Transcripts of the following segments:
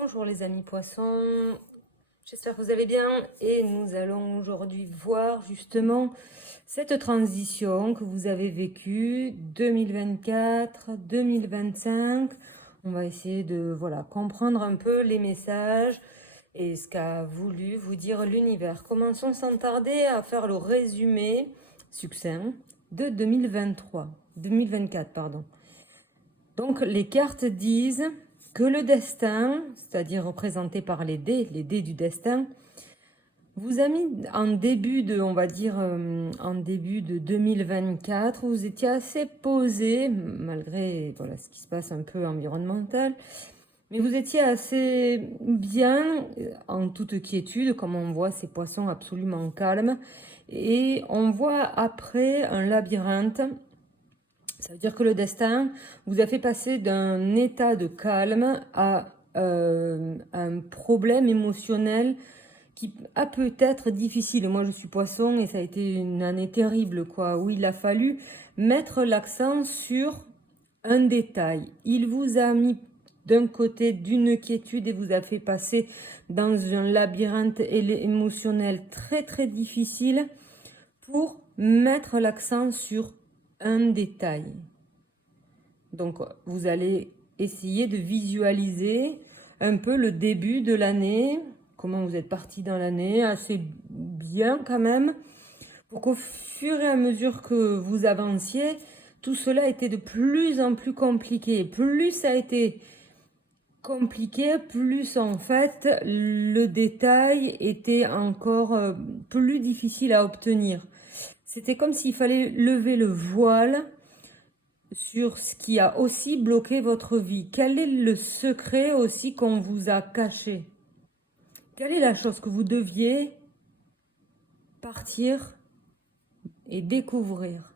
Bonjour les amis poissons, j'espère que vous allez bien et nous allons aujourd'hui voir justement cette transition que vous avez vécue 2024-2025. On va essayer de comprendre un peu les messages et ce qu'a voulu vous dire l'univers. Commençons sans tarder à faire le résumé succinct de 2024, pardon. Donc les cartes disent que le destin, c'est-à-dire représenté par les dés du destin, vous a mis en début de, en début de 2024, vous étiez assez posé, malgré ce qui se passe un peu environnemental, mais vous étiez assez bien, en toute quiétude, comme on voit ces poissons absolument calmes, et on voit après un labyrinthe. Ça veut dire que le destin vous a fait passer d'un état de calme à un problème émotionnel qui a peut-être difficile. Moi, je suis poisson et ça a été une année terrible, quoi, où il a fallu mettre l'accent sur un détail. Il vous a mis d'un côté d'une quiétude et vous a fait passer dans un labyrinthe émotionnel très très difficile pour mettre l'accent sur un détail. Donc, vous allez essayer de visualiser un peu le début de l'année, comment vous êtes parti dans l'année, assez bien quand même, pour qu'au fur et à mesure que vous avanciez, tout cela était de plus en plus compliqué. Plus ça a été compliqué, plus en fait le détail était encore plus difficile à obtenir. C'était comme s'il fallait lever le voile sur ce qui a aussi bloqué votre vie. Quel est le secret aussi qu'on vous a caché? Quelle est la chose que vous deviez partir et découvrir?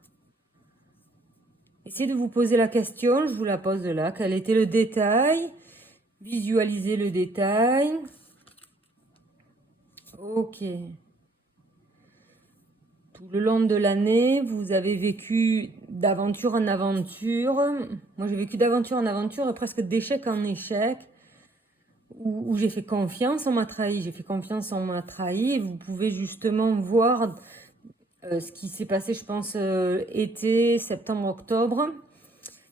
Essayez de vous poser la question, je vous la pose là. Quel était le détail? Visualisez le détail. Ok. Tout le long de l'année, vous avez vécu d'aventure en aventure. Moi, j'ai vécu d'aventure en aventure et presque d'échec en échec. Où j'ai fait confiance, on m'a trahi. J'ai fait confiance, on m'a trahi. Et vous pouvez justement voir ce qui s'est passé, je pense, été, septembre, octobre.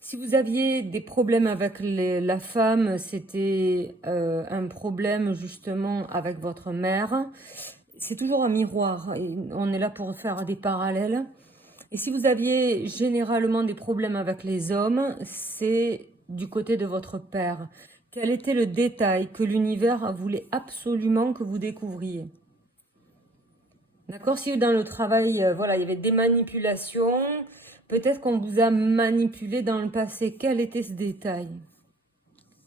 Si vous aviez des problèmes avec la femme, c'était un problème justement avec votre mère. C'est toujours un miroir. Et on est là pour faire des parallèles. Et si vous aviez généralement des problèmes avec les hommes, c'est du côté de votre père. Quel était le détail que l'univers voulait absolument que vous découvriez? D'accord? Si dans le travail, il y avait des manipulations, peut-être qu'on vous a manipulé dans le passé. Quel était ce détail?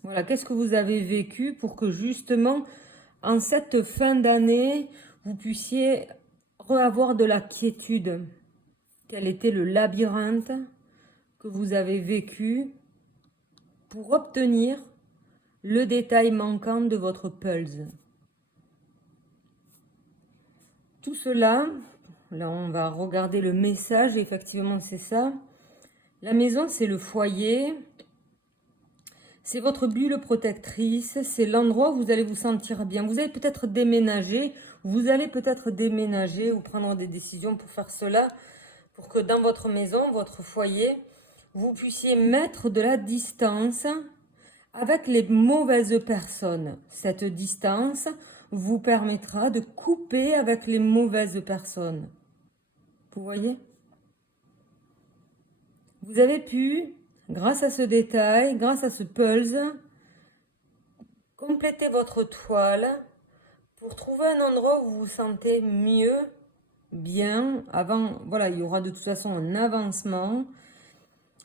Voilà, qu'est-ce que vous avez vécu pour que justement, en cette fin d'année, vous puissiez avoir de la quiétude? Quel était le labyrinthe que vous avez vécu pour obtenir le détail manquant de votre pulse? Tout cela, là on va regarder le message, effectivement c'est ça. La maison c'est le foyer, c'est votre bulle protectrice, c'est l'endroit où vous allez vous sentir bien. Vous allez peut-être déménager, ou prendre des décisions pour faire cela, pour que dans votre maison, votre foyer, vous puissiez mettre de la distance avec les mauvaises personnes. Cette distance vous permettra de couper avec les mauvaises personnes. Vous voyez? Vous avez pu, grâce à ce détail, grâce à ce pulse, compléter votre toile pour trouver un endroit où vous vous sentez mieux, bien. Avant, il y aura de toute façon un avancement.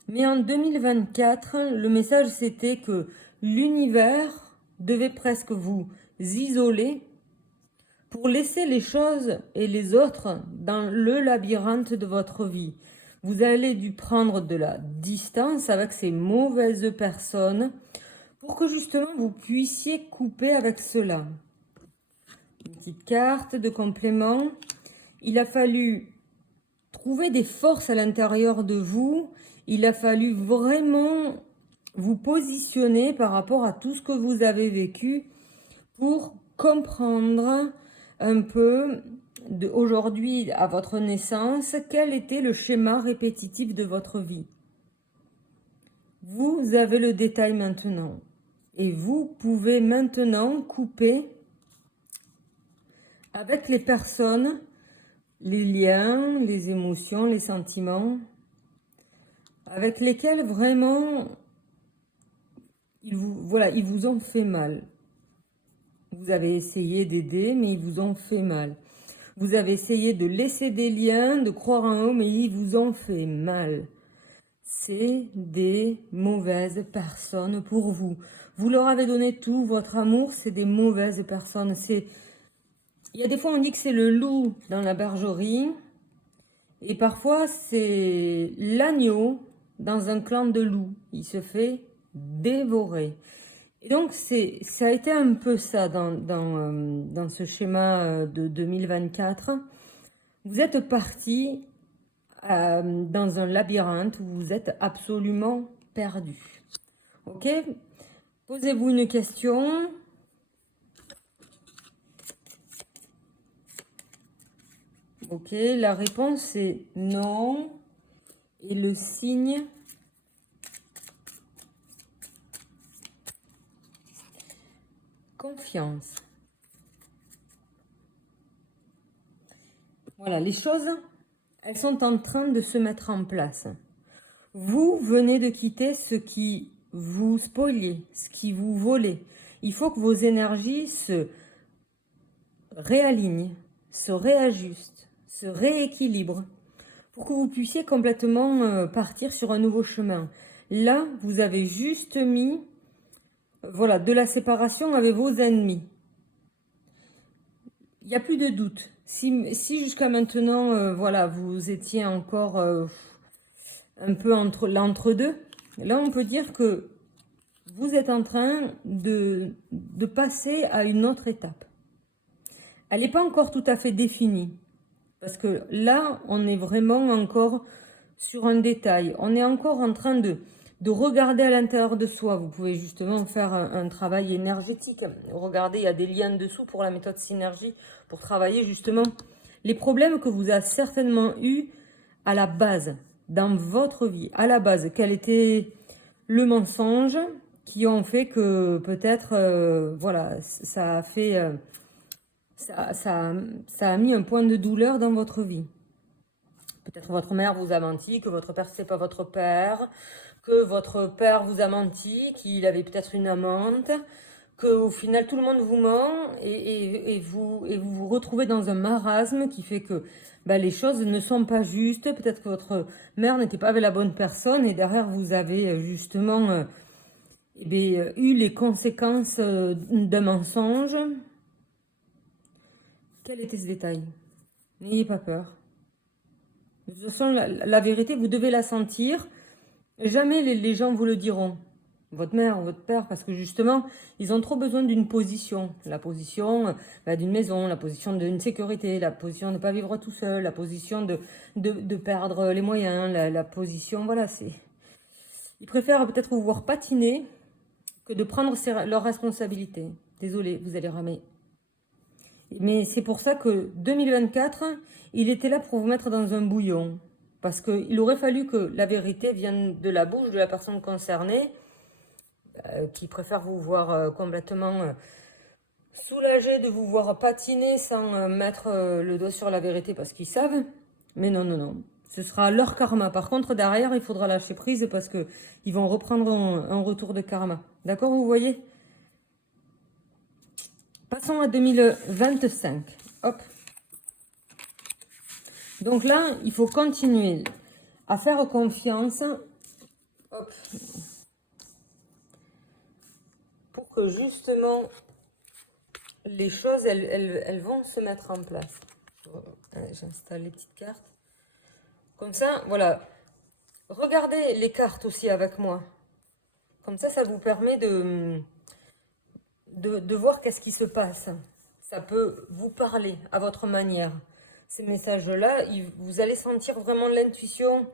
Mais en 2024, le message c'était que l'univers devait presque vous isoler pour laisser les choses et les autres dans le labyrinthe de votre vie. Vous allez dû prendre de la distance avec ces mauvaises personnes pour que justement vous puissiez couper avec cela. Une petite carte de complément. Il a fallu trouver des forces à l'intérieur de vous. Il a fallu vraiment vous positionner par rapport à tout ce que vous avez vécu pour comprendre un peu aujourd'hui à votre naissance quel était le schéma répétitif de votre vie. Vous avez le détail maintenant et vous pouvez maintenant couper avec les personnes, les liens, les émotions, les sentiments avec lesquels vraiment ils vous ont fait mal. Vous avez essayé d'aider, mais ils vous ont fait mal. Vous avez essayé de laisser des liens, de croire en eux, mais ils vous ont fait mal. C'est des mauvaises personnes pour vous. Vous leur avez donné tout, votre amour, c'est des mauvaises personnes. Il y a des fois, on dit que c'est le loup dans la bergerie, et parfois, c'est l'agneau dans un clan de loups. Il se fait dévorer. Et donc, ça a été un peu ça dans ce schéma de 2024. Vous êtes parti dans un labyrinthe où vous êtes absolument perdu. Ok? Posez-vous une question. Ok, la réponse est non. Et le signe... confiance. Voilà, les choses, elles sont en train de se mettre en place. Vous venez de quitter ce qui vous spoliait, ce qui vous volait. Il faut que vos énergies se réalignent, se réajustent, se rééquilibrent pour que vous puissiez complètement partir sur un nouveau chemin. Là, vous avez juste mis voilà, de la séparation avec vos ennemis. Il n'y a plus de doute. Si jusqu'à maintenant, voilà, vous étiez encore un peu entre l'entre-deux, là, on peut dire que vous êtes en train de passer à une autre étape. Elle n'est pas encore tout à fait définie. Parce que là, on est vraiment encore sur un détail. On est encore en train de regarder à l'intérieur de soi. Vous pouvez justement faire un travail énergétique. Regardez, il y a des liens dessous pour la méthode synergie, pour travailler justement les problèmes que vous avez certainement eus à la base, dans votre vie. À la base, quel était le mensonge qui ont fait que peut-être, voilà, ça a fait... ça a mis un point de douleur dans votre vie. Peut-être votre mère vous a menti, que votre père c'est pas votre père, que votre père vous a menti, qu'il avait peut-être une amante, qu'au final tout le monde vous ment et vous vous retrouvez dans un marasme qui fait que les choses ne sont pas justes. Peut-être que votre mère n'était pas avec la bonne personne et derrière vous avez justement eu les conséquences d'un mensonge. Quel était ce détail? N'ayez pas peur. De toute façon, la vérité, vous devez la sentir. Jamais les gens vous le diront. Votre mère, votre père, parce que justement, ils ont trop besoin d'une position. La position d'une maison, la position d'une sécurité, la position de ne pas vivre tout seul, la position de perdre les moyens, la position, voilà, c'est... Ils préfèrent peut-être vous voir patiner que de prendre leurs responsabilités. Désolé, vous allez ramer. Mais c'est pour ça que 2024, il était là pour vous mettre dans un bouillon. Parce qu'il aurait fallu que la vérité vienne de la bouche de la personne concernée, qui préfère vous voir complètement soulagé de vous voir patiner sans mettre le doigt sur la vérité parce qu'ils savent. Mais non, non, non. Ce sera leur karma. Par contre, derrière, il faudra lâcher prise parce qu'ils vont reprendre un retour de karma. D'accord, vous voyez ? Passons à 2025. Hop. Donc là, il faut continuer à faire confiance. Hop. Pour que justement, les choses, elles vont se mettre en place. J'installe les petites cartes. Comme ça, voilà. Regardez les cartes aussi avec moi. Comme ça vous permet de voir qu'est-ce qui se passe. Ça peut vous parler à votre manière. Ces messages-là, vous allez sentir vraiment l'intuition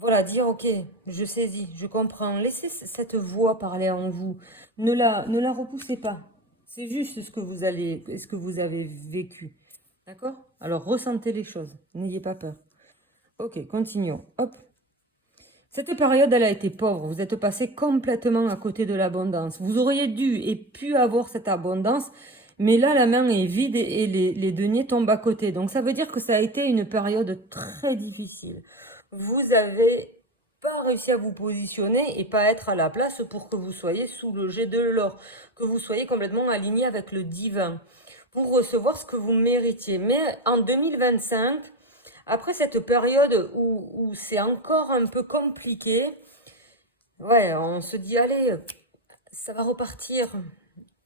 Voilà, dire, ok, je saisis, je comprends. Laissez cette voix parler en vous. Ne la repoussez pas. C'est juste ce que vous avez vécu. D'accord? Alors, ressentez les choses. N'ayez pas peur. Ok, continuons. Hop. Cette période, elle a été pauvre. Vous êtes passé complètement à côté de l'abondance. Vous auriez dû et pu avoir cette abondance, mais là, la main est vide et les deniers tombent à côté. Donc, ça veut dire que ça a été une période très difficile. Vous avez pas réussi à vous positionner et pas être à la place pour que vous soyez sous le jet de l'or, que vous soyez complètement aligné avec le divin pour recevoir ce que vous méritiez. Mais en 2025, après cette période où c'est encore un peu compliqué, ouais, on se dit, allez, ça va repartir.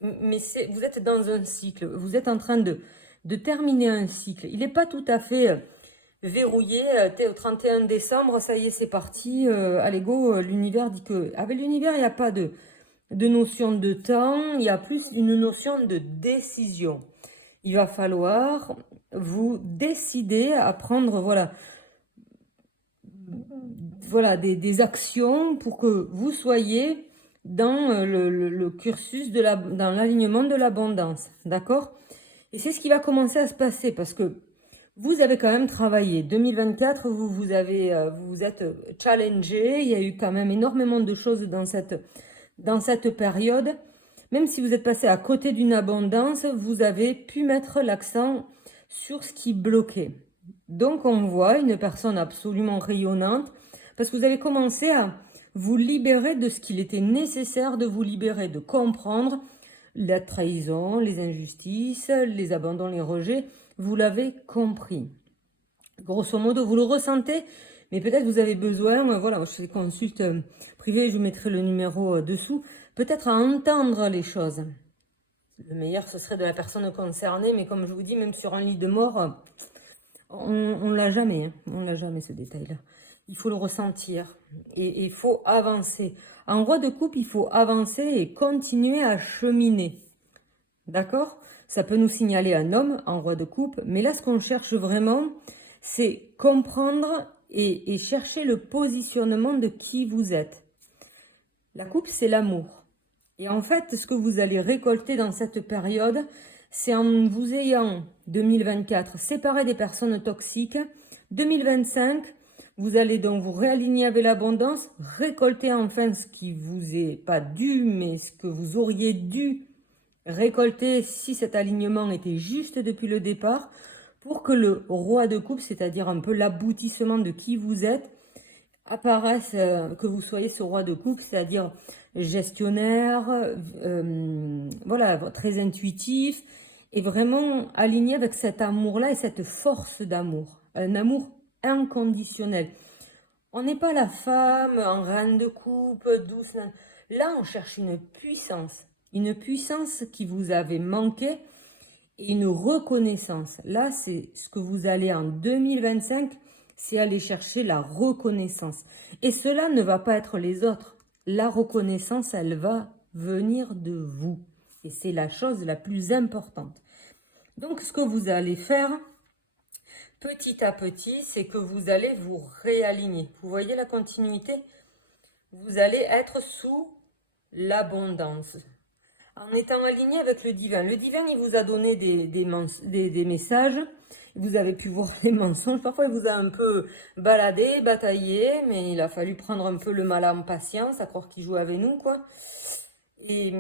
Mais vous êtes dans un cycle, vous êtes en train de terminer un cycle. Il n'est pas tout à fait verrouillé. T'es au 31 décembre, ça y est, c'est parti. Allez, go, l'univers dit que... Avec l'univers, il n'y a pas de notion de temps, il y a plus une notion de décision. Il va falloir vous décider à prendre, voilà des actions pour que vous soyez dans le cursus dans l'alignement de l'abondance, d'accord? Et c'est ce qui va commencer à se passer parce que vous avez quand même travaillé. 2024, vous vous êtes challengé. Il y a eu quand même énormément de choses dans cette période. Même si vous êtes passé à côté d'une abondance, vous avez pu mettre l'accent sur ce qui bloquait. Donc on voit une personne absolument rayonnante parce que vous avez commencé à vous libérer de ce qu'il était nécessaire de vous libérer, de comprendre la trahison, les injustices, les abandons, les rejets. Vous l'avez compris. Grosso modo, vous le ressentez, mais peut-être vous avez besoin, voilà, je fais consulte privée, je vous mettrai le numéro dessous, peut-être à entendre les choses. Le meilleur, ce serait de la personne concernée, mais comme je vous dis, même sur un lit de mort, on l'a jamais, hein, on l'a jamais ce détail-là. Il faut le ressentir et il faut avancer. En roi de coupe, il faut avancer et continuer à cheminer. D'accord? Ça peut nous signaler un homme en roi de coupe, mais là, ce qu'on cherche vraiment, c'est comprendre et chercher le positionnement de qui vous êtes. La coupe, c'est l'amour. Et en fait, ce que vous allez récolter dans cette période, c'est en vous ayant, 2024, séparé des personnes toxiques. 2025, vous allez donc vous réaligner avec l'abondance, récolter enfin ce qui vous est pas dû, mais ce que vous auriez dû récolter si cet alignement était juste depuis le départ, pour que le roi de coupe, c'est-à-dire un peu l'aboutissement de qui vous êtes, apparaisse, que vous soyez ce roi de coupe, c'est-à-dire gestionnaire, voilà, très intuitif, et vraiment aligné avec cet amour-là et cette force d'amour, un amour inconditionnel. On n'est pas la femme en reine de coupe, douce. Là, on cherche une puissance qui vous avait manqué et une reconnaissance. Là, c'est ce que vous allez en 2025, c'est aller chercher la reconnaissance. Et cela ne va pas être les autres. La reconnaissance, elle va venir de vous. Et c'est la chose la plus importante. Donc, ce que vous allez faire, petit à petit, c'est que vous allez vous réaligner. Vous voyez la continuité? Vous allez être sous l'abondance. En étant aligné avec le divin. Le divin, il vous a donné des messages. Vous avez pu voir les mensonges. Parfois, il vous a un peu baladé, bataillé, mais il a fallu prendre un peu le mal en patience, à croire qu'il joue avec nous, quoi. Et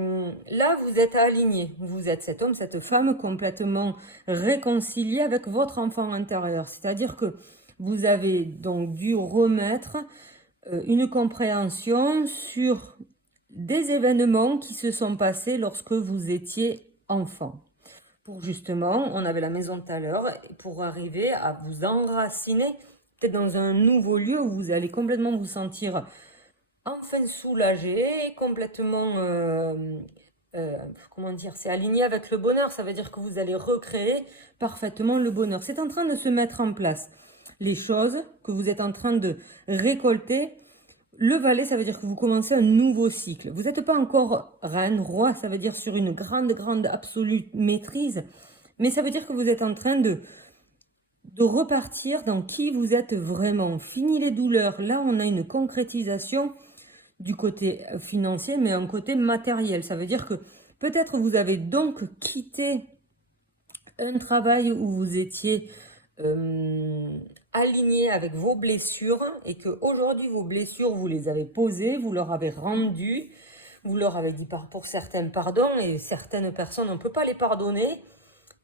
là, vous êtes aligné. Vous êtes cet homme, cette femme complètement réconcilié avec votre enfant intérieur. C'est-à-dire que vous avez donc dû remettre une compréhension sur des événements qui se sont passés lorsque vous étiez enfant. Pour justement, on avait la maison tout à l'heure, pour arriver à vous enraciner peut-être dans un nouveau lieu où vous allez complètement vous sentir enfin soulagé, complètement, comment dire, c'est aligné avec le bonheur. Ça veut dire que vous allez recréer parfaitement le bonheur. C'est en train de se mettre en place. Les choses que vous êtes en train de récolter. Le valet, ça veut dire que vous commencez un nouveau cycle. Vous n'êtes pas encore reine, roi, ça veut dire sur une grande, grande, absolue maîtrise. Mais ça veut dire que vous êtes en train de repartir dans qui vous êtes vraiment. Fini les douleurs. Là, on a une concrétisation du côté financier, mais un côté matériel. Ça veut dire que peut-être vous avez donc quitté un travail où vous étiez aligné avec vos blessures et que aujourd'hui vos blessures, vous les avez posées, vous leur avez rendu, vous leur avez dit pour certains pardon et certaines personnes, on ne peut pas les pardonner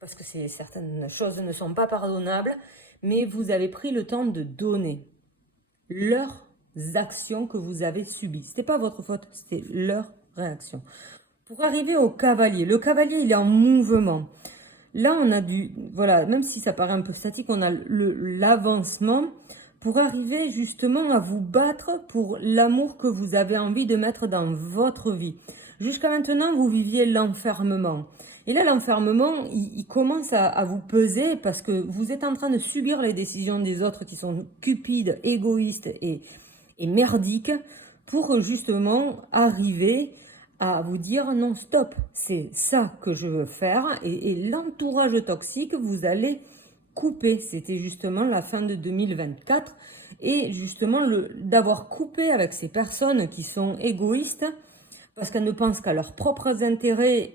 parce que certaines choses ne sont pas pardonnables, mais vous avez pris le temps de donner leurs actions que vous avez subies. Ce n'était pas votre faute, c'était leur réaction. Pour arriver au cavalier, le cavalier, il est en mouvement. Là, on a voilà, même si ça paraît un peu statique, on a l'avancement pour arriver justement à vous battre pour l'amour que vous avez envie de mettre dans votre vie. Jusqu'à maintenant, vous viviez l'enfermement. Et là, l'enfermement, il commence à vous peser parce que vous êtes en train de subir les décisions des autres qui sont cupides, égoïstes et merdiques pour justement arriver à vous dire non, stop, c'est ça que je veux faire. Et l'entourage toxique, vous allez couper. C'était justement la fin de 2024. Et justement, d'avoir coupé avec ces personnes qui sont égoïstes, parce qu'elles ne pensent qu'à leurs propres intérêts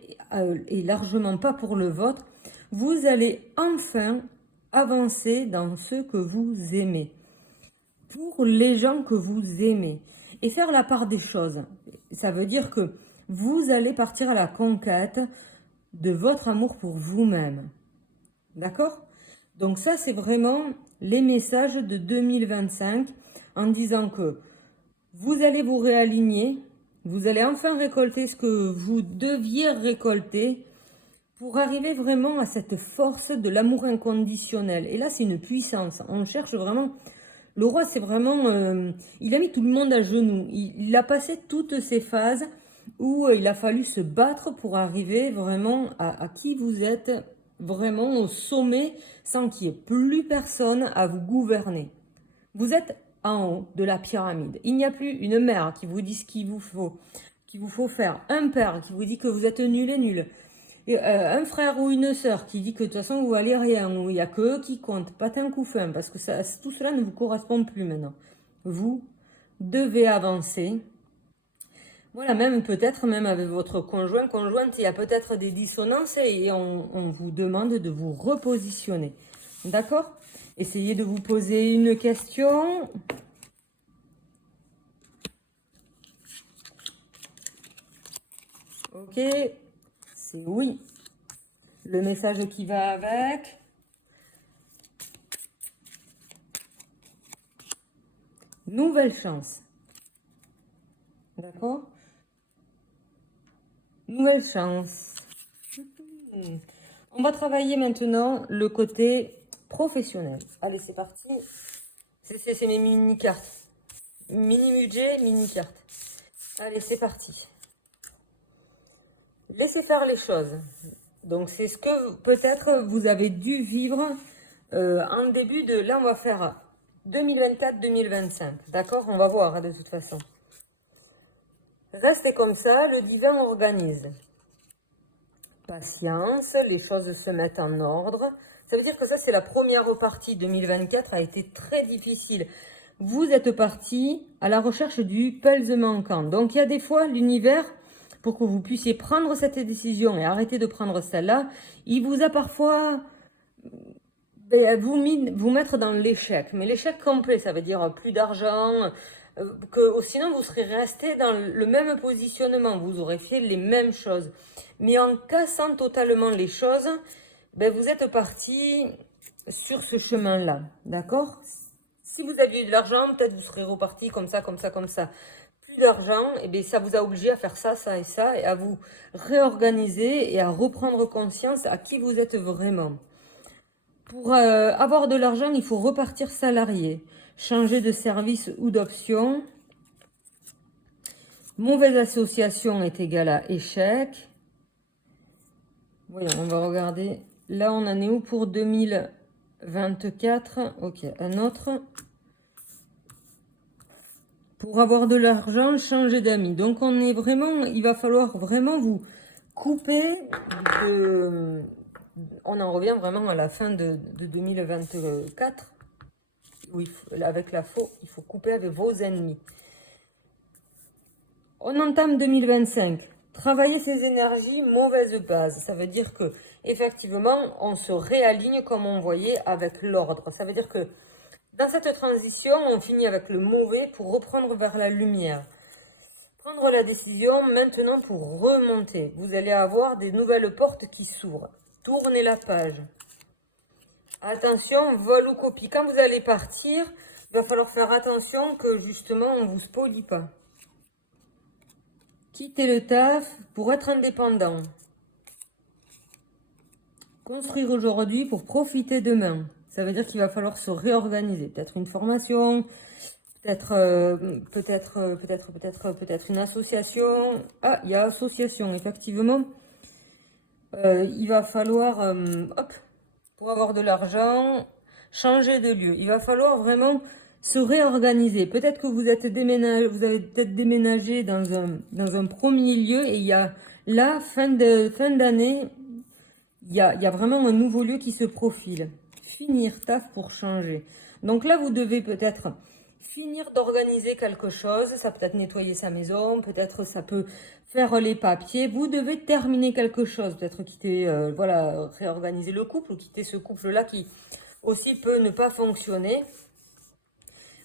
et largement pas pour le vôtre, vous allez enfin avancer dans ce que vous aimez, pour les gens que vous aimez, et faire la part des choses. Ça veut dire que vous allez partir à la conquête de votre amour pour vous-même. D'accord? Donc ça, c'est vraiment les messages de 2025 en disant que vous allez vous réaligner, vous allez enfin récolter ce que vous deviez récolter pour arriver vraiment à cette force de l'amour inconditionnel. Et là, c'est une puissance. On cherche vraiment... Le roi, c'est vraiment... il a mis tout le monde à genoux. Il a passé toutes ces phases où il a fallu se battre pour arriver vraiment à qui vous êtes, vraiment au sommet, sans qu'il n'y ait plus personne à vous gouverner. Vous êtes en haut de la pyramide. Il n'y a plus une mère qui vous dit ce qu'il vous faut faire, un père qui vous dit que vous êtes nul et nul, et, un frère ou une sœur qui dit que de toute façon vous valez rien, ou il n'y a que eux qui comptent, patin couffin, parce que tout cela ne vous correspond plus maintenant. Vous devez avancer. Voilà, peut-être même avec votre conjointe, il y a peut-être des dissonances et on vous demande de vous repositionner. D'accord? Essayez de vous poser une question. Ok, c'est oui. Le message qui va avec. Nouvelle chance. D'accord? Nouvelle chance. On va travailler maintenant le côté professionnel. Allez, c'est parti. C'est mes mini-cartes. Mini-budget, mini-cartes. Allez, c'est parti. Laissez faire les choses. Donc, c'est ce que peut-être vous avez dû vivre en début de... Là, on va faire 2024-2025. D'accord? On va voir de toute façon. Restez comme ça, le divin organise. Patience, les choses se mettent en ordre. Ça veut dire que ça, c'est la première partie. 2024 a été très difficile. Vous êtes parti à la recherche du pulse manquant. Donc, il y a des fois, l'univers, pour que vous puissiez prendre cette décision et arrêter de prendre celle-là, il vous a parfois vous mettre dans l'échec. Mais l'échec complet, ça veut dire plus d'argent, que sinon vous serez resté dans le même positionnement, vous aurez fait les mêmes choses. Mais en cassant totalement les choses, vous êtes parti sur ce chemin-là, d'accord? Si vous aviez de l'argent, peut-être vous serez reparti comme ça, comme ça, comme ça. Plus d'argent, et ça vous a obligé à faire ça, ça et ça, et à vous réorganiser et à reprendre conscience à qui vous êtes vraiment. Pour avoir de l'argent, il faut repartir salarié, changer de service ou d'option. Mauvaise association est égale à échec. Voyons, on va regarder. Là, on en est où pour 2024? Ok, un autre. Pour avoir de l'argent, changer d'amis. Donc, on est vraiment... Il va falloir vraiment vous couper on en revient vraiment à la fin de 2024, où avec la faux, il faut couper avec vos ennemis. On entame 2025. Travailler ses énergies, mauvaise base. Ça veut dire que, effectivement, on se réaligne comme on voyait avec l'ordre. Ça veut dire que dans cette transition, on finit avec le mauvais pour reprendre vers la lumière. Prendre la décision maintenant pour remonter. Vous allez avoir des nouvelles portes qui s'ouvrent. Tournez la page. Attention, vol ou copie. Quand vous allez partir, il va falloir faire attention que justement on ne vous spolie pas. Quitter le taf pour être indépendant. Construire aujourd'hui pour profiter demain. Ça veut dire qu'il va falloir se réorganiser. Peut-être une formation, peut-être une association. Ah, il y a association, effectivement. Il va falloir, hop, pour avoir de l'argent, changer de lieu. Il va falloir vraiment se réorganiser. Peut-être que vous avez peut-être déménagé dans un premier lieu et il y a là, fin d'année, il y a vraiment un nouveau lieu qui se profile. Finir taf pour changer. Donc là, vous devez peut-être finir d'organiser quelque chose. Ça peut être nettoyer sa maison, peut-être ça peut faire les papiers. Vous devez terminer quelque chose. Peut-être quitter, voilà, réorganiser le couple ou quitter ce couple-là qui aussi peut ne pas fonctionner.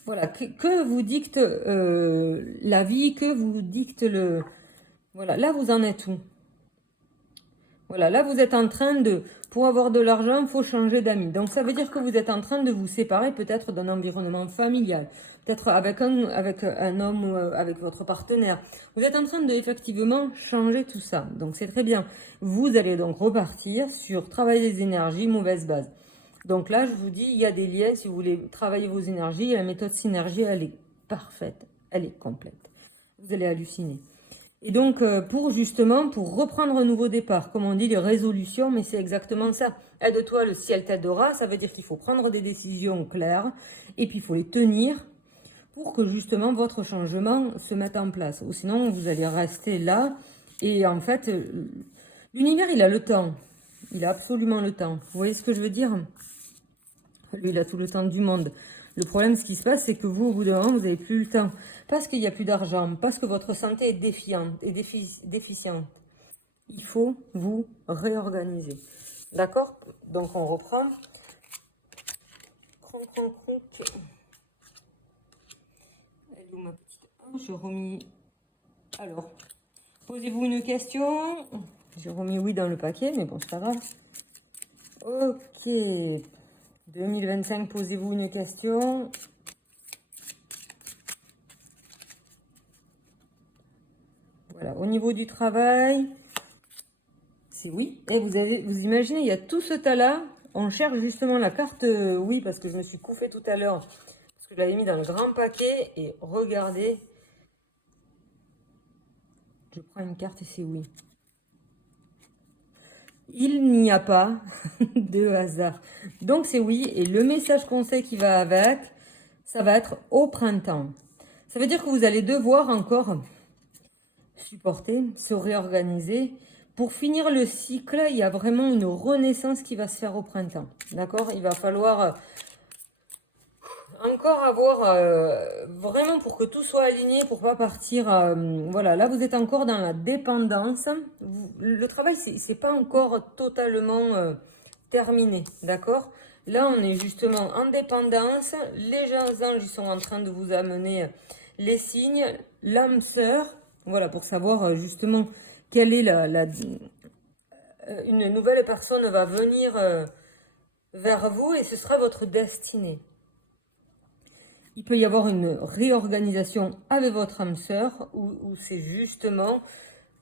Voilà, que vous dicte la vie, que vous dicte le... Voilà, là vous en êtes où? Voilà, là vous êtes en train de... Pour avoir de l'argent, il faut changer d'amis. Donc ça veut dire que vous êtes en train de vous séparer peut-être d'un environnement familial, peut-être avec un homme ou avec votre partenaire. Vous êtes en train de effectivement changer tout ça. Donc c'est très bien. Vous allez donc repartir sur travailler les énergies, mauvaise base. Donc là, je vous dis, il y a des liens, si vous voulez travailler vos énergies, la méthode synergie, elle est parfaite, elle est complète. Vous allez halluciner. Et donc, pour reprendre un nouveau départ, comme on dit, les résolutions, mais c'est exactement ça. Aide-toi, le ciel t'aidera, ça veut dire qu'il faut prendre des décisions claires, et puis il faut les tenir pour que justement votre changement se mette en place. Ou sinon, vous allez rester là, et en fait, l'univers, il a le temps. Il a absolument le temps. Vous voyez ce que je veux dire? Lui, il a tout le temps du monde. Le problème, ce qui se passe, c'est que vous, au bout d'un moment, vous n'avez plus le temps. Parce qu'il n'y a plus d'argent, parce que votre santé est déficiente. Il faut vous réorganiser. D'accord? Donc, on reprend. Cronk, cronk, cronk. Elle est où ma petite... Oh, j'ai remis... Alors, posez-vous une question. J'ai remis oui dans le paquet, mais bon, c'est pas grave. Ok. 2025, posez-vous une question. Voilà, au niveau du travail, c'est oui. Et vous imaginez, il y a tout ce tas-là. On cherche justement la carte oui, parce que je me suis couffé tout à l'heure. Parce que je l'avais mis dans le grand paquet. Et regardez. Je prends une carte et c'est oui. Il n'y a pas de hasard. Donc c'est oui. Et le message conseil qui va avec, ça va être au printemps. Ça veut dire que vous allez devoir encore supporter, se réorganiser. Pour finir le cycle, il y a vraiment une renaissance qui va se faire au printemps. D'accord? Il va falloir encore avoir vraiment pour que tout soit aligné, pour pas partir. Voilà, là vous êtes encore dans la dépendance. Le travail, c'est pas encore totalement terminé. D'accord? Là, on est justement en dépendance. Les anges, ils sont en train de vous amener les signes, l'âme sœur. Voilà, pour savoir justement quelle est une nouvelle personne va venir vers vous et ce sera votre destinée. Il peut y avoir une réorganisation avec votre âme sœur où c'est justement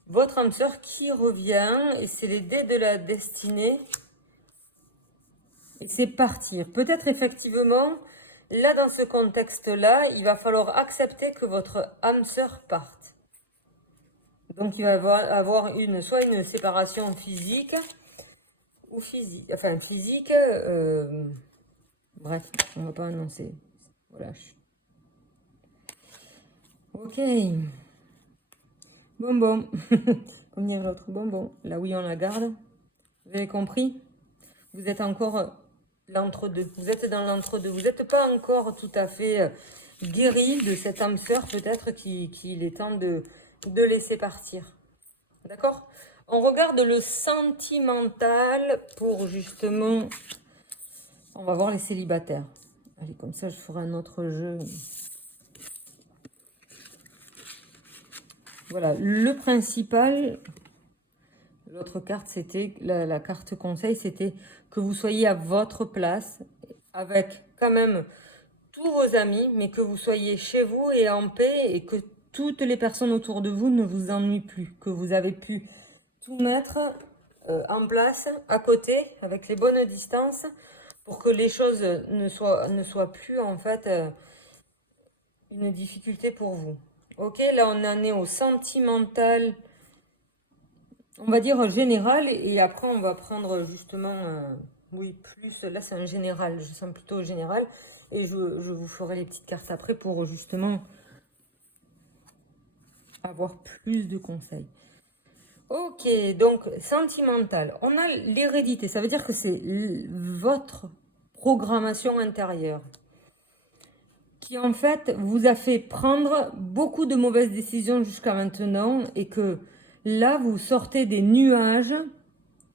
votre âme sœur qui revient et c'est les dés de la destinée. Et c'est partir. Peut-être effectivement, là dans ce contexte-là, il va falloir accepter que votre âme sœur parte. Donc il va avoir soit une séparation physique ou physique. Enfin physique. Bref, on ne va pas annoncer. Voilà. Ok. Bonbon. Comme dirait l'autre bonbon. Là oui on la garde. Vous avez compris? Vous êtes encore l'entre-deux. Vous êtes dans l'entre-deux. Vous n'êtes pas encore tout à fait guéri de cette âme sœur, peut-être qu'il est temps de laisser partir. D'accord? On regarde le sentimental pour justement... On va voir les célibataires. Allez, comme ça, je ferai un autre jeu. Voilà, le principal... L'autre carte, c'était... La carte conseil, c'était que vous soyez à votre place, avec quand même tous vos amis, mais que vous soyez chez vous et en paix, et que toutes les personnes autour de vous ne vous ennuient plus, que vous avez pu tout mettre en place, à côté, avec les bonnes distances, pour que les choses ne soient plus, en fait, une difficulté pour vous. Ok, là, on en est au sentimental, on va dire général, et après, on va prendre justement, oui, plus, là, c'est un général, je sens plutôt général, et je vous ferai les petites cartes après pour justement avoir plus de conseils. Ok, donc sentimental. On a l'hérédité, ça veut dire que c'est votre programmation intérieure qui en fait vous a fait prendre beaucoup de mauvaises décisions jusqu'à maintenant et que là vous sortez des nuages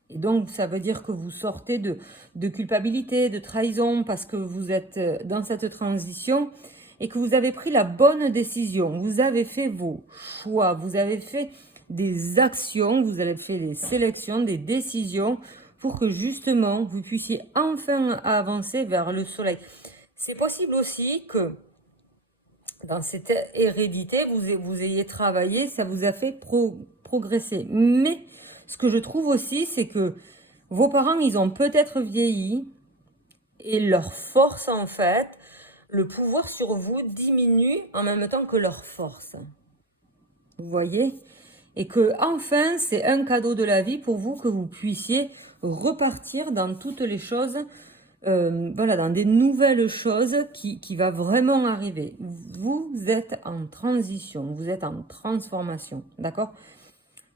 et donc ça veut dire que vous sortez de culpabilité, de trahison parce que vous êtes dans cette transition et que vous avez pris la bonne décision. Vous avez fait vos choix, vous avez fait des actions, vous avez fait des sélections, des décisions pour que justement vous puissiez enfin avancer vers le soleil. C'est possible aussi que dans cette hérédité, vous ayez travaillé, ça vous a fait progresser. Mais ce que je trouve aussi, c'est que vos parents, ils ont peut-être vieilli et leur force, en fait, le pouvoir sur vous diminue en même temps que leur force. Vous voyez? Et que enfin, c'est un cadeau de la vie pour vous que vous puissiez repartir dans toutes les choses, voilà, dans des nouvelles choses qui va vraiment arriver. Vous êtes en transition, vous êtes en transformation, d'accord?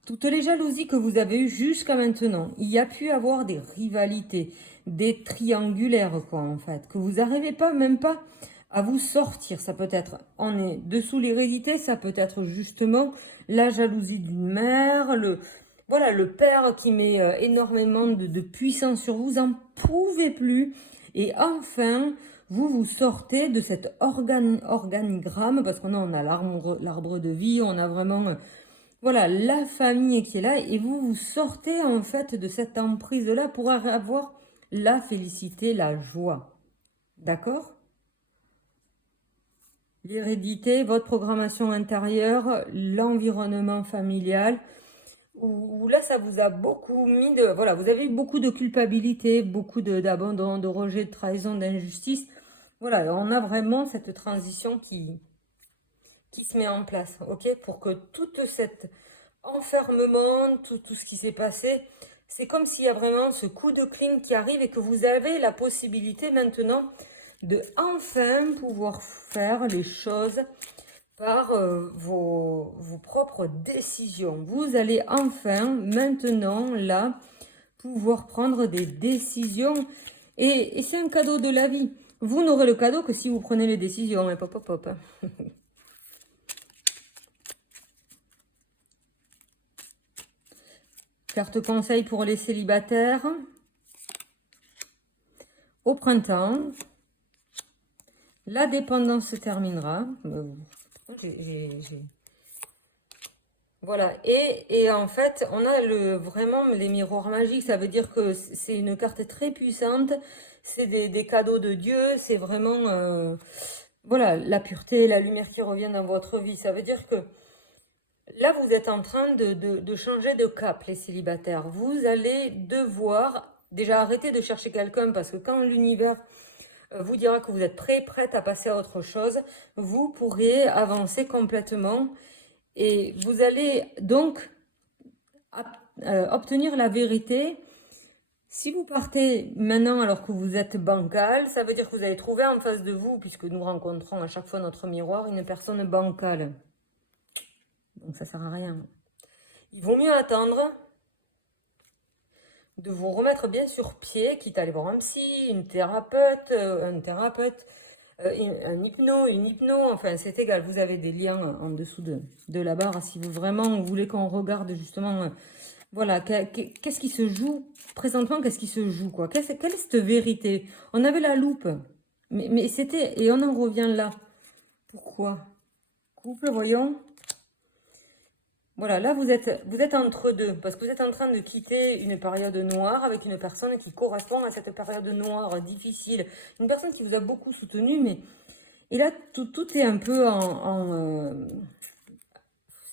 Toutes les jalousies que vous avez eues jusqu'à maintenant, il y a pu avoir des rivalités, des triangulaires, quoi, en fait, que vous n'arrivez pas, même pas à vous sortir. Ça peut être, on est dessous l'hérédité, ça peut être justement la jalousie d'une mère, voilà, le père qui met énormément de puissance sur vous, vous n'en pouvez plus. Et enfin, vous sortez de cet organigramme, parce qu'on a l'arbre de vie, on a vraiment... voilà, la famille qui est là et vous sortez en fait de cette emprise-là pour avoir la félicité, la joie. D'accord? L'hérédité, votre programmation intérieure, l'environnement familial, où là, ça vous a beaucoup mis de... Voilà, vous avez eu beaucoup de culpabilité, beaucoup d'abandon, de rejet, de trahison, d'injustice. Voilà, on a vraiment cette transition qui se met en place, ok? Pour que toute cette enfermement, tout ce qui s'est passé, c'est comme s'il y a vraiment ce coup de clim qui arrive et que vous avez la possibilité maintenant de enfin pouvoir faire les choses par vos propres décisions. Vous allez enfin, maintenant, là, pouvoir prendre des décisions et c'est un cadeau de la vie. Vous n'aurez le cadeau que si vous prenez les décisions. Hein, pop, pop, pop. Carte conseil pour les célibataires. Au printemps, la dépendance se terminera. Voilà. Et en fait, on a vraiment les miroirs magiques. Ça veut dire que c'est une carte très puissante. C'est des cadeaux de Dieu. C'est vraiment voilà, la pureté, la lumière qui revient dans votre vie. Ça veut dire que là, vous êtes en train de changer de cap, les célibataires. Vous allez devoir déjà arrêter de chercher quelqu'un parce que quand l'univers vous dira que vous êtes prêt, prête à passer à autre chose, vous pourrez avancer complètement et vous allez donc obtenir la vérité. Si vous partez maintenant alors que vous êtes bancal, ça veut dire que vous allez trouver en face de vous, puisque nous rencontrons à chaque fois notre miroir, une personne bancale. Donc ça sert à rien. Il vaut mieux attendre de vous remettre bien sur pied, quitte à aller voir un psy, une thérapeute, un thérapeute, une hypno, enfin c'est égal, vous avez des liens en dessous de la barre si vous vraiment voulez qu'on regarde justement, voilà, qu'est-ce qui se joue présentement, qu'est-ce qui se joue, quoi, quelle est cette vérité? On avait la loupe, mais c'était, et on en revient là. Pourquoi? Couple, voyons. Voilà, là vous êtes entre deux, parce que vous êtes en train de quitter une période noire avec une personne qui correspond à cette période noire difficile. Une personne qui vous a beaucoup soutenu, mais... Et là, tout est un peu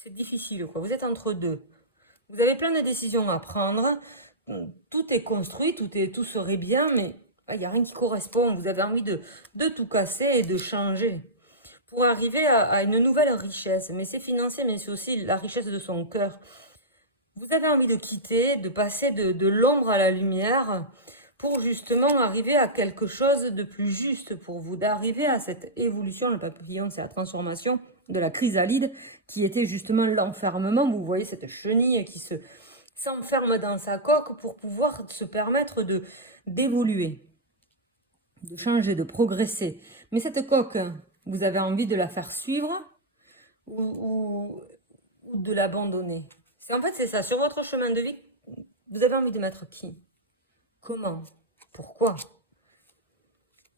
c'est difficile, quoi. Vous êtes entre deux. Vous avez plein de décisions à prendre. Tout est construit, tout serait bien, mais il n'y a rien qui correspond. Vous avez envie de tout casser et de changer pour arriver à une nouvelle richesse. Mais c'est financier, mais c'est aussi la richesse de son cœur. Vous avez envie de quitter, de passer de l'ombre à la lumière pour justement arriver à quelque chose de plus juste pour vous, d'arriver à cette évolution. Le papillon, c'est la transformation de la chrysalide qui était justement l'enfermement. Vous voyez cette chenille qui s'enferme dans sa coque pour pouvoir se permettre d'évoluer, de changer, de progresser. Mais cette coque, vous avez envie de la faire suivre ou de l'abandonner. En fait, c'est ça. Sur votre chemin de vie, vous avez envie de mettre qui? Comment? Pourquoi?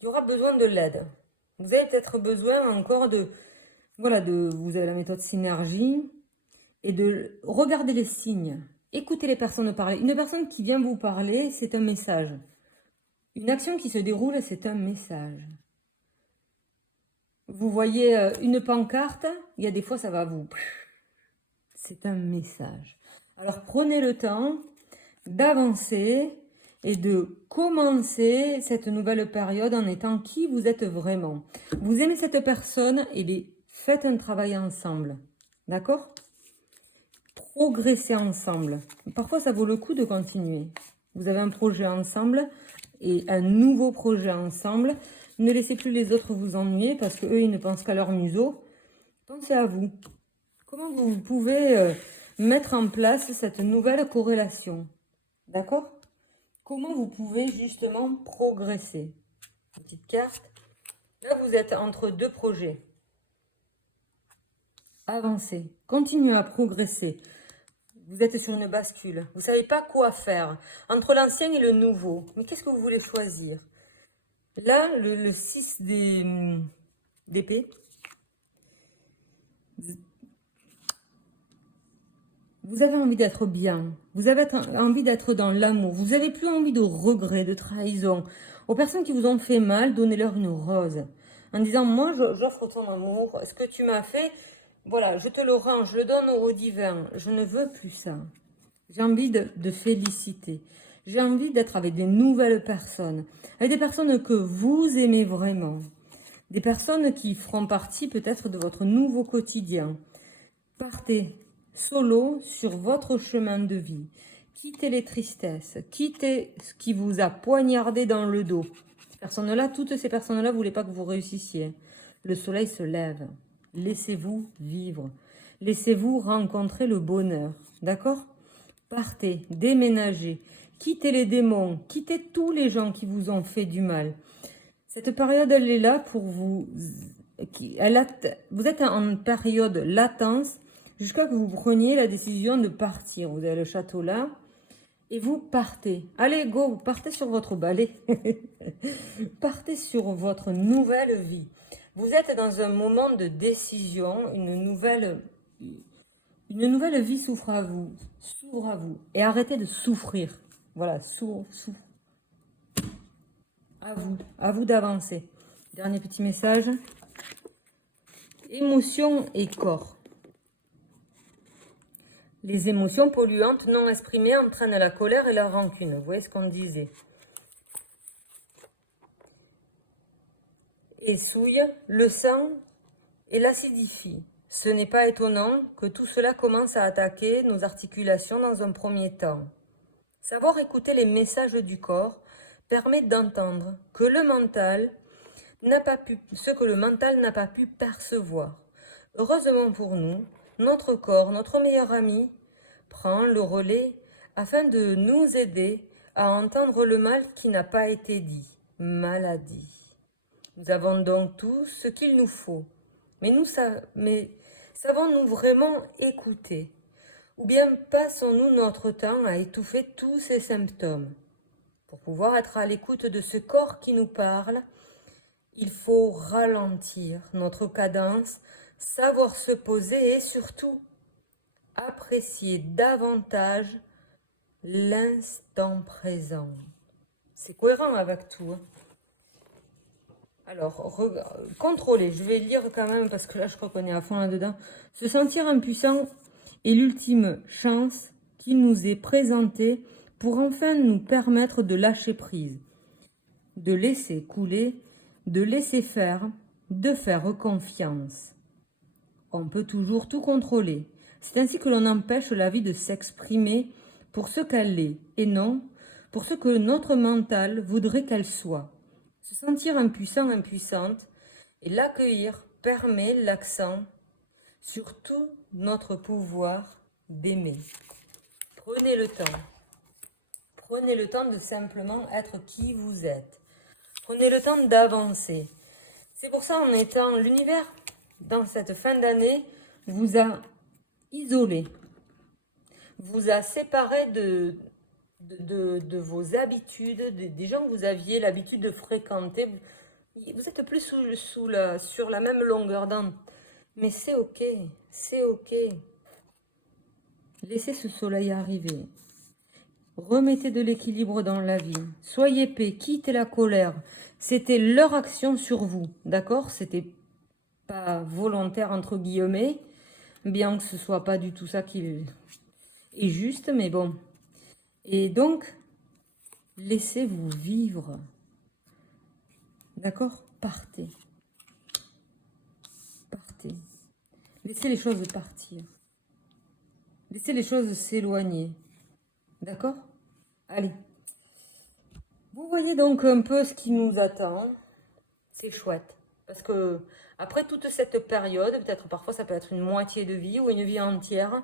Il y aura besoin de l'aide. Vous avez peut-être besoin encore voilà, vous avez la méthode synergie et de regarder les signes. Écoutez les personnes parler. Une personne qui vient vous parler, c'est un message. Une action qui se déroule, c'est un message. Vous voyez une pancarte, il y a des fois, ça va vous... C'est un message. Alors, prenez le temps d'avancer et de commencer cette nouvelle période en étant qui vous êtes vraiment. Vous aimez cette personne, et bien, faites un travail ensemble. D'accord? Progressez ensemble. Parfois, ça vaut le coup de continuer. Vous avez un projet ensemble et un nouveau projet ensemble. Ne laissez plus les autres vous ennuyer parce qu'eux, ils ne pensent qu'à leur museau. Pensez à vous. Comment vous pouvez mettre en place cette nouvelle corrélation? D'accord? Comment vous pouvez justement progresser? Petite carte. Là, vous êtes entre deux projets. Avancez. Continuez à progresser. Vous êtes sur une bascule. Vous ne savez pas quoi faire. Entre l'ancien et le nouveau. Mais qu'est-ce que vous voulez choisir? Là, le 6 d'épée. Vous avez envie d'être bien. Vous avez envie d'être dans l'amour. Vous n'avez plus envie de regrets, de trahison. Aux personnes qui vous ont fait mal, donnez-leur une rose. En disant, moi, j'offre ton amour. Ce que tu m'as fait, voilà, je te le rends, je le donne au divin. Je ne veux plus ça. J'ai envie de féliciter. J'ai envie d'être avec des nouvelles personnes. Avec des personnes que vous aimez vraiment. Des personnes qui feront partie peut-être de votre nouveau quotidien. Partez solo sur votre chemin de vie. Quittez les tristesses. Quittez ce qui vous a poignardé dans le dos. Toutes ces personnes-là ne voulaient pas que vous réussissiez. Le soleil se lève. Laissez-vous vivre. Laissez-vous rencontrer le bonheur. D'accord? Partez, déménagez. Quittez les démons. Quittez tous les gens qui vous ont fait du mal. Cette période, elle est là pour vous. Vous êtes en période latence jusqu'à que vous preniez la décision de partir. Vous avez le château là et vous partez. Allez, go, vous partez sur votre balai. Partez sur votre nouvelle vie. Vous êtes dans un moment de décision, une nouvelle vie s'ouvre à vous. Et arrêtez de souffrir. Voilà, à vous d'avancer. Dernier petit message. Émotions et corps. Les émotions polluantes non exprimées entraînent la colère et la rancune. Vous voyez ce qu'on disait. Et souille le sang et l'acidifie. Ce n'est pas étonnant que tout cela commence à attaquer nos articulations dans un premier temps. Savoir écouter les messages du corps permet d'entendre que le mental ce que le mental n'a pas pu percevoir. Heureusement pour nous, notre corps, notre meilleur ami, prend le relais afin de nous aider à entendre le mal qui n'a pas été dit, maladie. Nous avons donc tout ce qu'il nous faut. Mais savons-nous vraiment écouter? Ou bien passons-nous notre temps à étouffer tous ces symptômes? Pour pouvoir être à l'écoute de ce corps qui nous parle, il faut ralentir notre cadence, savoir se poser et surtout apprécier davantage l'instant présent. C'est cohérent avec tout, hein. Alors, contrôler, je vais lire quand même parce que là je crois qu'on est à fond là-dedans. Se sentir impuissant est l'ultime chance qui nous est présentée pour enfin nous permettre de lâcher prise, de laisser couler, de laisser faire, de faire confiance. On peut toujours tout contrôler. C'est ainsi que l'on empêche la vie de s'exprimer pour ce qu'elle est et non pour ce que notre mental voudrait qu'elle soit. Se sentir impuissant, impuissante et l'accueillir permet l'accent sur tout notre pouvoir d'aimer. Prenez le temps. Prenez le temps de simplement être qui vous êtes. Prenez le temps d'avancer. C'est pour ça, en étant l'univers, dans cette fin d'année, vous a isolé, vous a séparé de vos habitudes, des gens que vous aviez l'habitude de fréquenter. Vous êtes plus sur la même longueur d'onde. Mais c'est ok, c'est ok. Laissez ce soleil arriver. Remettez de l'équilibre dans la vie. Soyez paix, quittez la colère. C'était leur action sur vous, d'accord? C'était pas volontaire entre guillemets, bien que ce soit pas du tout ça qui est juste, mais bon. Et donc, laissez-vous vivre. D'accord? Partez. Partez. Laissez les choses partir. Laissez les choses s'éloigner. D'accord? Allez. Vous voyez donc un peu ce qui nous attend. C'est chouette. Parce que après toute cette période, peut-être parfois ça peut être une moitié de vie ou une vie entière,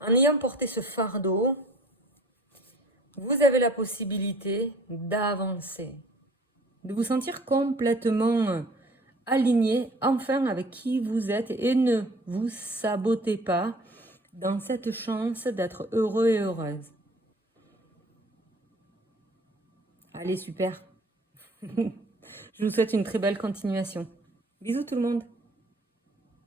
en ayant porté ce fardeau, vous avez la possibilité d'avancer, de vous sentir complètement aligné enfin avec qui vous êtes et ne vous sabotez pas dans cette chance d'être heureux et heureuse. Allez, super. Je vous souhaite une très belle continuation. Bisous tout le monde.